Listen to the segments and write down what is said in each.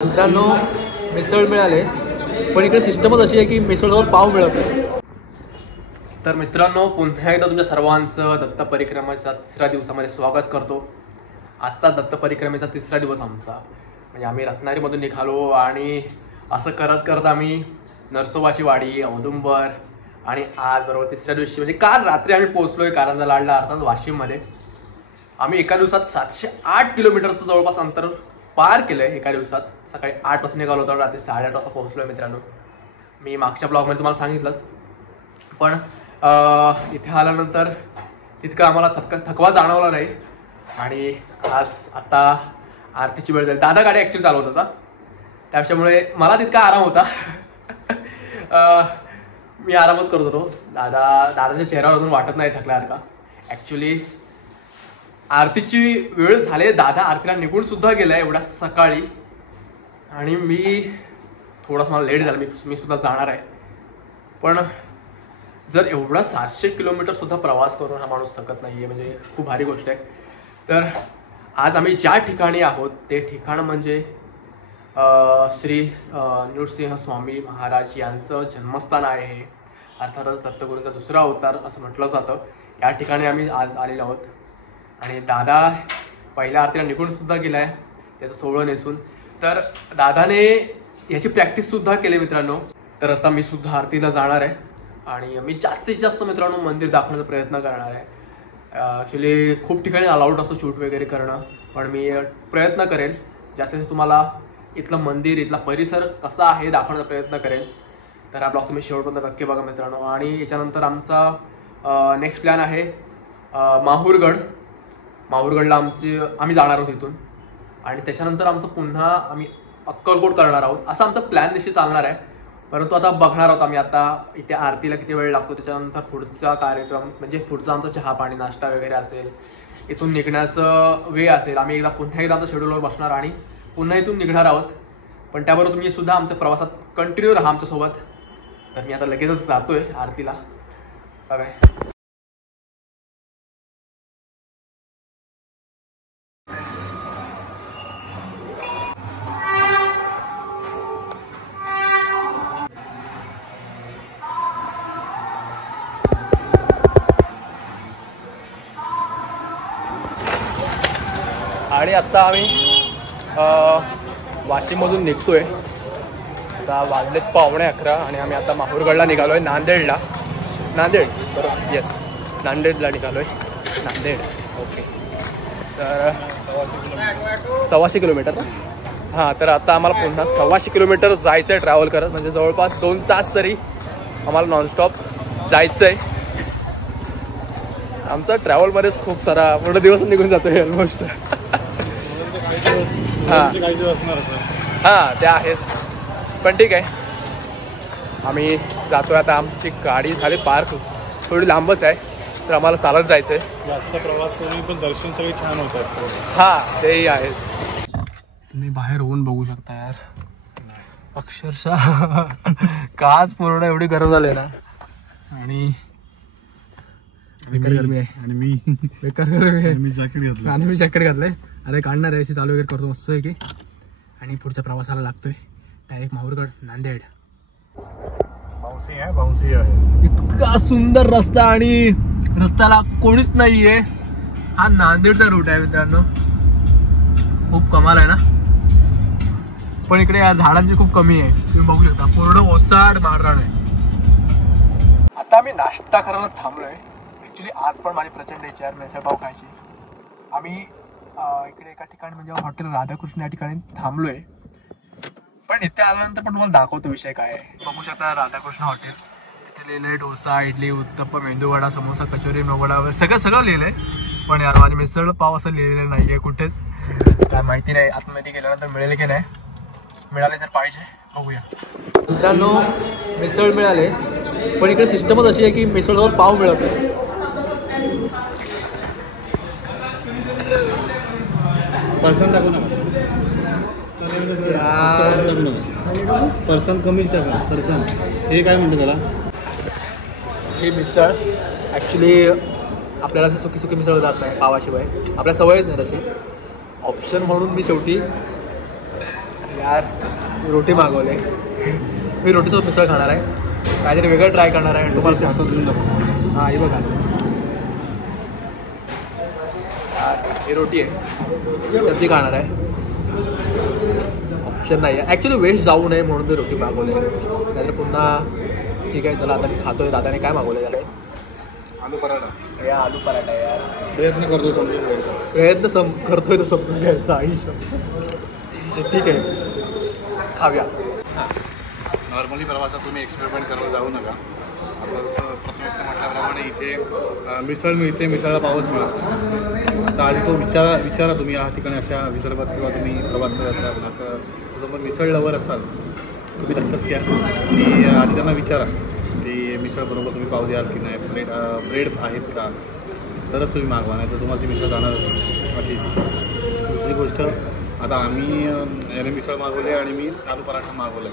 मित्रांनो मिसळ मिळाले, पण इकडे सिस्टमच अशी आहे की मिसळवर पाव मिळत नाही. तर मित्रांनो पुन्हा एकदा तुमच्या सर्वांचं दत्त परिक्रमेचा तिसऱ्या दिवसामध्ये स्वागत करतो. आजचा दत्त परिक्रमेचा तिसरा दिवस आमचा, म्हणजे आम्ही रत्नागिरीमधून निघालो आणि असं करत करत आम्ही नरसोबाची वाडी, औदुंबर आणि आज बरोबर तिसऱ्या दिवशी म्हणजे काल रात्री आम्ही पोहोचलोय कारंजा लाडला अर्थात वाशिममध्ये. आम्ही एका दिवसात 708 किलोमीटरचं जवळपास अंतर पार केलं आहे एका दिवसात. सकाळी 8 वाजता निघालो होतो, रात्री 8:30 वाजता पोहोचलो आहे मित्रांनो. मी मागच्या ब्लॉगमध्ये तुम्हाला सांगितलंच, पण इथे आल्यानंतर तितकं आम्हाला थकवा जाणवला नाही. आणि आज आता आरतीची वेळ झाली. दादा गाडी ॲक्च्युली चालवत होता, त्याच्यामुळे मला तितका आराम होता. मी आरामच करत होतो. दादाच्या चेहऱ्यावरून वाटत नाही थकल्यासारखा. ॲक्च्युली आरतीची वेळ झाली, दादा आरतीला निघून सुद्धा गेलाय एवढ्या सकाळी, आणि मी थोडासा मला लेट झाला. मी सुद्धा जाणार आहे, पण जर एवढा 700 किलोमीटर सुद्धा प्रवास करून हा माणूस थकत नाहीये म्हणजे खूप भारी गोष्ट आहे. तर आज आम्ही ज्या ठिकाणी आहोत ते ठिकाण म्हणजे श्री नृसिंह स्वामी महाराज यांचं जन्मस्थान आहे. अर्थातच दत्तगुरूंचा दुसरा अवतार असं म्हटलं जातं. या ठिकाणी आम्ही आज आलेलो आहोत. आणि दादा पहिल्या आरतीला निघून सुद्धा गेलाय त्याचं सोहळं नेसून. तर दादाने याची प्रॅक्टिस सुद्धा केली मित्रांनो. तर आता मी सुद्धा आरतीला जाणार आहे आणि मी जास्तीत जास्त मित्रांनो मंदिर दाखवण्याचा प्रयत्न करणार आहे. ॲक्च्युली खूप ठिकाणी अलाउड असं शूट वगैरे करणं, पण मी प्रयत्न करेल जास्तीत तुम्हाला इथलं मंदिर, इथला परिसर कसा आहे दाखवण्याचा प्रयत्न करेल. तर हा ब्लॉग तुम्ही शेवटपर्यंत नक्की बघा मित्रांनो. आणि याच्यानंतर आमचा नेक्स्ट प्लॅन आहे माहूरगडला आम्ही जाणार आहोत इथून. आणि त्याच्यानंतर आमचं पुन्हा आम्ही अक्कलकोट करणार आहोत. असा आमचा प्लॅन निश्चित चालणार आहे. परंतु आता बघणार आहोत आम्ही आता इथे आरतीला किती वेळ लागतो, त्याच्यानंतर पुढचा कार्यक्रम म्हणजे पुढचा आमचा चहा पाणी नाश्ता वगैरे असेल, इथून निघण्याचं वेळ असेल. आम्ही पुन्हा एकदा आमच्या शेड्यूलवर बसणार आणि पुन्हा इथून निघणार आहोत. पण त्याबरोबर तुम्ही सुद्धा आमच्या प्रवासात कंटिन्यू राहा आमच्यासोबत. तर मी आता लगेचच जातोय आरतीला. बाय. आणि आत्ता आम्ही वाशिममधून निघतोय. आता वाजलेत 11:15 आणि आम्ही आता माहूरगडला निघालो आहे. नांदेड बरोबर, येस, नांदेडला निघालो आहे. नांदेड, ओके. तर 125 किलोमीटर ना. हां, तर आता आम्हाला पुन्हा 125 किलोमीटर जायचं आहे ट्रॅव्हल करत, म्हणजे जवळपास 2 तास तरी आम्हाला नॉनस्टॉप जायचं आहे. आमचा ट्रॅव्हलमध्येच खूप सारा पूर्ण दिवस निघून जातोय ऑलमोस्ट. हां, ते आहेच, पण ठीक आहे. आम्ही जातोय आता. आमची गाडी झाली पार्क, थोडी लांबच आहे, तर आम्हाला चालत जायचं आहे. जास्त प्रवास करून पण दर्शन सगळे छान होतात. हां, तेही आहेच. तुम्ही बाहेर होऊन बघू शकता यार, अक्षरशः काच पूर्ण एवढी गरम झाली ना. आणि बेकार गरमी आहे. आणि मी बेकार गरमी आहे. मी जॅकेट घातलंय. अरे काढणार आहे, चालू वगैरे करतो मस्त आहे की. आणि पुढच्या प्रवासाला लागतोय डायरेक्ट माहूरगड, नांदेड. बाउन्सी आहे. इतका सुंदर रस्ता आणि रस्त्याला कोणीच नाहीये. हा नांदेडचा रूट आहे मित्रांनो. खूप कमाल आहे ना. पण इकडे या झाडांची खूप कमी आहे. तुम्ही बघू शकता पूर्ण ओसाड माररान आहे. आता आम्ही नाश्ता करायला थांबलोय. ॲक्च्युली आज पण माझी प्रचंड इच्छा आहे मिसळपाव खायची. आम्ही इकडे एका ठिकाणी म्हणजे हॉटेल राधाकृष्ण या ठिकाणी थांबलोय. पण इथे आल्यानंतर पण तुम्हाला दाखवतो विषय काय आहे. बघू शकता राधाकृष्ण हॉटेल. इथे लिहिलंय डोसा, इडली, उत्तप्पा, मेंदूवडा, समोसा, कचोरी, मेवडा सगळं लिहिलंय. पण यार माझी मिसळ पाव असं लिहिलेलं नाहीये कुठेच. काय माहिती नाही आतमध्ये गेल्यानंतर मिळेल की नाही. मिळाले तर पाहिजे, बघूया. मित्रांनो मिसळ मिळाले, पण इकडे सिस्टमच अशी आहे की मिसळवर पाव मिळत नाही. पर्सन टाकू नका, पर्सन कमीच टाका. पर्सन हे काय म्हणतं त्याला, ही मिसळ ॲक्च्युली आपल्याला असं सुकी मिसळ जात नाही पावाशिवाय. आपल्या सवयच नाही तशी. ऑप्शन म्हणून मी शेवटी यार रोटी मागवले, मी रोटीसोबत मिसळ खाणार आहे, काहीतरी वेगळं ट्राय करणार आहे. तुम्हाला हातात घेऊन दाखव. हां हे बघा ही रोटी आहे, तर ती खाणार आहे. ऑप्शन नाही आहे ॲक्च्युली, वेस्ट जाऊ नये म्हणून मी रोटी मागवले. नाहीतर पुन्हा ठीक आहे चला आता मी खातोय. दादाने काय मागवलं त्याला? आलू पराठा. या आलू पराठा यार. प्रयत्न करतो समजून घ्यायचा. करतोय तो समजून घ्यायचा आयुष्य. ठीक आहे खाऊया. नॉर्मली प्रवासात तुम्ही एक्सपेरिमेंट करायला जाऊ नका. आता जसं प्रथमेश म्हटल्याप्रमाणे इथे मिसळ मिळते, मिसळला पावच मिळत. आता आधी तो विचारा तुम्ही या ठिकाणी अशा विदर्भात किंवा तुम्ही प्रवास करत असाल, असं पण मिसळ लवर असाल तुम्ही लक्षात घ्या की आधी त्यांना विचारा की मिसळबरोबर तुम्ही पाव द्याल की नाही, ब्रेड आहेत का, तरच तुम्ही मागवा, नाही तर तुम्हाला ती मिसळ जाणार अशी. दुसरी गोष्ट, आता आम्ही याने मिसळ मागवले आणि मी आलू पराठा मागवला.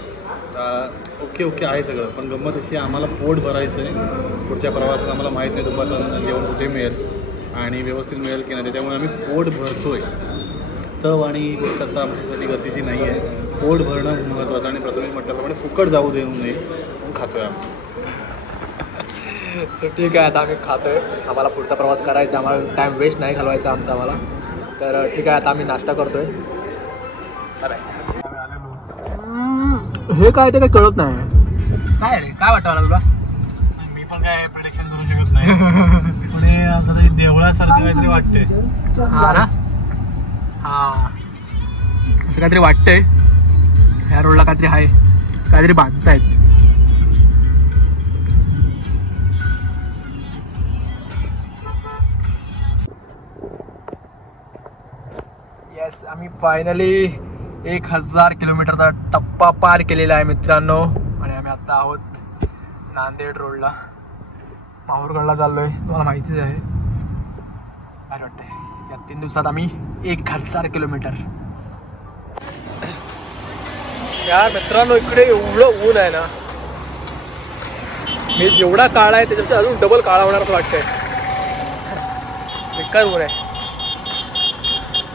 ओके आहे सगळं, पण गंमत अशी आम्हाला पोट भरायचं आहे. पुढच्या प्रवासात आम्हाला माहीत नाही दुपारचं जेवण कुठे मिळेल आणि व्यवस्थित मिळेल की नाही, त्याच्यामुळे आम्ही पोट भरतो आहे. चव आणि ही गोष्ट आता आमच्यासाठी गरजेची नाही आहे. पोट भरणं महत्त्वाचं, आणि प्रथमेश म्हटल्याप्रमाणे फुकट जाऊ देऊ नये म्हणून खातो आहे आम्ही. सो ठीक आहे, आता आम्ही खातोय. आम्हाला पुढचा प्रवास करायचा, आम्हाला टाईम वेस्ट नाही घालवायचा आमचा आम्हाला. तर ठीक आहे, आता आम्ही नाश्ता करतोय. हे काय ते काही कळत नाही. काय रे, काय वाटतं तुला? मी पण काय प्रिडिक्शन करू शकत नाही. पुढे आता देवळासारखं काहीतरी वाटतंय. हा ना, हा असं काहीतरी वाटतंय. ह्या रोडला काहीतरी आहे, काहीतरी बांधतायत. येस, आम्ही फायनली 1000 किलोमीटरचा टप्पा पार केलेला आहे मित्रांनो. आणि आम्ही आता आहोत नांदेड रोडला, माहूरगडला चाललोय. तुम्हाला माहितीच आहे. काय वाटतंय या 3 दिवसात आम्ही 1000 किलोमीटर. यार मित्रांनो, इकडे एवढं ऊन आहे ना, मी जेवढा काळा आहे त्याच्यापेक्षा अजून डबल काळा होणार असं वाटतंय. बेकार ऊन आहे,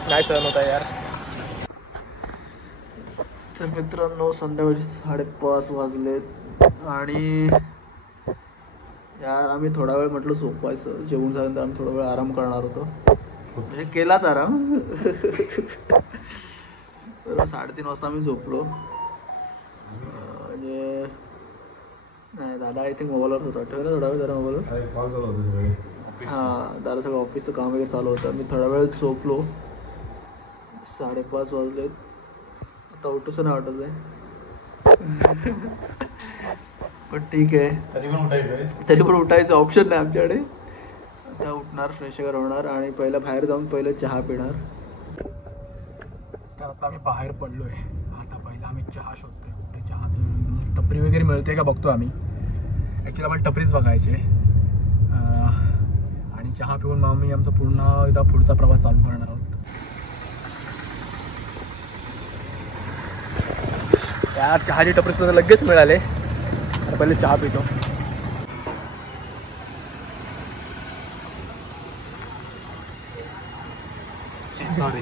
नाही सहन होत आहे यार. तर मित्रांनो, संध्याकाळी 5:30 वाजलेत आणि यार आम्ही थोडा वेळ म्हटलं झोपायचं. जेवून झाल्यानंतर आम्ही थोडा वेळ आराम करणार होतो, म्हणजे केलाच आराम. तर 3:30 वाजता आम्ही झोपलो. आणि नाही, दादा आय थिंक मोबाईलवर होता. ठेवला थोडा वेळ जरा मोबाईलवर. हां, दादा सगळं ऑफिसचं काम वगैरे चालू होतं. मी थोडा वेळ झोपलो. 5:30 वाजलेत. आता उठूचं नाही वाटत आहे, पण ठीक आहे. तरी पण उठायचं ऑप्शन नाही आमच्याकडे. आता उठणार, फ्रेश वगैरे होणार आणि पहिलं बाहेर जाऊन पहिलं चहा पिणार. तर आता आम्ही बाहेर पडलो आहे. आता पहिला आम्ही चहा शोधतोय. कुठे चहाचं टपरी वगैरे मिळते का बघतो आम्ही. ॲक्च्युली आम्हाला टपरीच बघायची आहे. आणि चहा पिऊन मग आम्ही आमचा पुन्हा एकदा पुढचा प्रवास चालू करणार आहोत. यार चहाची टपरी सुद्धा लगेच मिळाले. आता पहिले चहा पितो. सॉरी.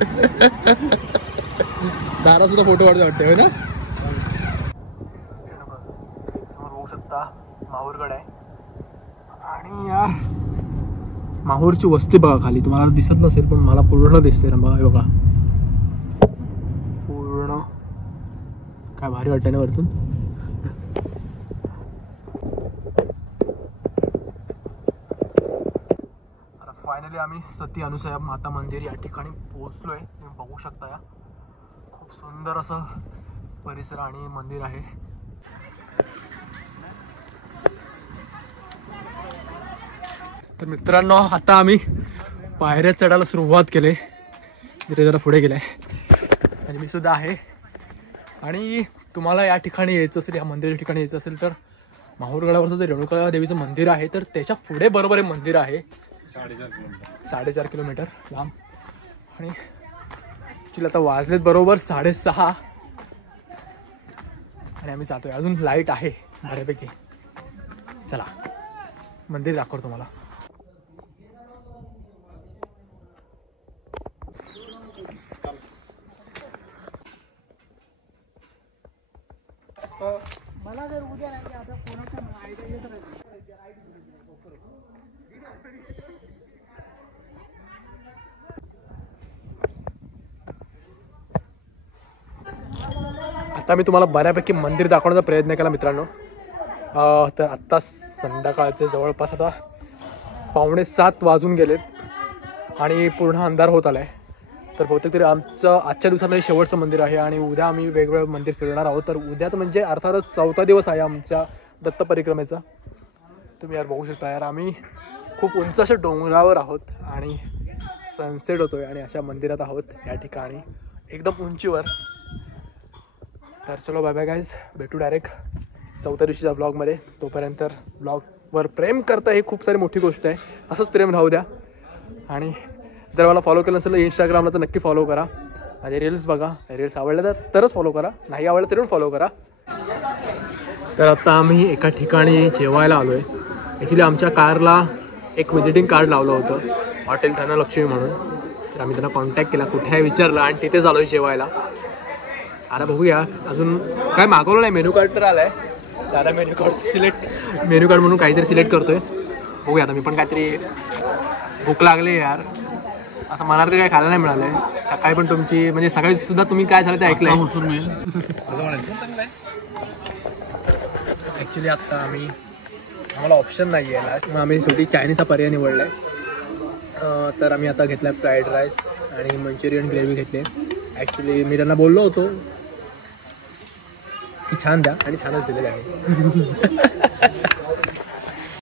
दारा सुद्धा फोटो काढतो वाटते, होय ना. समोर बघू शकता माहूरगड आहे. आणि यार माहूरची वस्ती बघा खाली. तुम्हाला दिसत नसेल पण मला पूर्ण दिसते ना बघा. हे बघा पूर्ण, काय भारी वाटतं ना वरतून. आता फायनली आम्ही सती अनुसया माता मंदिर या ठिकाणी पोहोचलोय. तुम्ही बघू शकता, या खूप सुंदर असं परिसर आणि मंदिर आहे. तर मित्रांनो, आता आम्ही पायऱ्या चढायला सुरुवात केली. जरा पुढे गेलाय आणि मी सुद्धा आहे. आणि तुम्हाला या ठिकाणी यायचं असेल, या मंदिराच्या ठिकाणी यायचं असेल तर माहूरगडावरचं जे रेणुका देवीचं मंदिर आहे, तर त्याच्या पुढे बरोबर हे मंदिर आहे. 4.5 किलोमीटर लांब. आणि ॲक्च्युली आता वाजलेत बरोबर 6:30 आणि आम्ही जातोय. अजून लाईट आहे बऱ्यापैकी. चला मंदिर दाखवतो तुम्हाला. मला जर उद्या नाही आता कोणाचा आयडिया येत राहील. आता मी तुम्हाला बऱ्यापैकी मंदिर दाखवण्याचा प्रयत्न केला मित्रांनो. तर आत्ता संध्याकाळचे जवळपास आता 6:45 वाजून गेलेत आणि पूर्ण अंधार होत आला आहे. तर बहुतेक तरी आमचं आजच्या दिवसामध्ये शेवटचं मंदिर आहे आणि उद्या आम्ही वेगवेगळं मंदिर फिरणार आहोत. तर उद्याच म्हणजे अर्थातच 4था दिवस आहे आमच्या दत्त परिक्रमेचा. तुम्ही यार बघू शकता यार, आम्ही खूप उंच अशा डोंगरावर आहोत आणि सनसेट होतोय आणि अशा मंदिरात आहोत या ठिकाणी एकदम उंचीवर. तर चलो बाय बाय गाईज, भेटू डायरेक्ट 4थ्या दिवशीच्या ब्लॉगमध्ये. तोपर्यंत ब्लॉगवर प्रेम करता ही खूप सारी मोठी गोष्ट आहे. असंच प्रेम राहू द्या. आणि जर मला फॉलो केलं नसेल तर इंस्टाग्रामला तर नक्की फॉलो करा. माझे रील्स बघा, रील्स आवडले तरच फॉलो करा, नाही आवडलं तरी पण फॉलो करा. तर आता आम्ही एका ठिकाणी जेवायला आलो आहे. ॲक्च्युली आमच्या कारला एक व्हिजिटिंग कार्ड लावलं होतं हॉटेल धनलक्ष्मी म्हणून. तर आम्ही त्यांना कॉन्टॅक्ट केला, कुठे आहे विचारलं आणि तिथेच आलो आहे जेवायला. आता बघूया, अजून काय मागवलं नाही. मेन्यू कार्ड तर आलं आहे. दादा मेन्यू कार्ड म्हणून काहीतरी सिलेक्ट करतोय. बघूया आता, मी पण काहीतरी भूक लागली यार. असं मनात काही खायला नाही मिळालं आहे. सकाळी पण तुमची म्हणजे सकाळी सुद्धा तुम्ही काय झालं ते ऐकलं आहे. ॲक्च्युली आत्ता आम्हाला ऑप्शन नाही आहे लास्ट, मग आम्ही शेवटी चायनीजचा पर्याय निवडला आहे. तर आम्ही आता घेतला आहे फ्राईड राईस आणि मंचुरियन ग्रेव्ही घेतली. ॲक्च्युली मी त्यांना बोललो होतो की छान द्या आणि छानच दिलेलं आहे.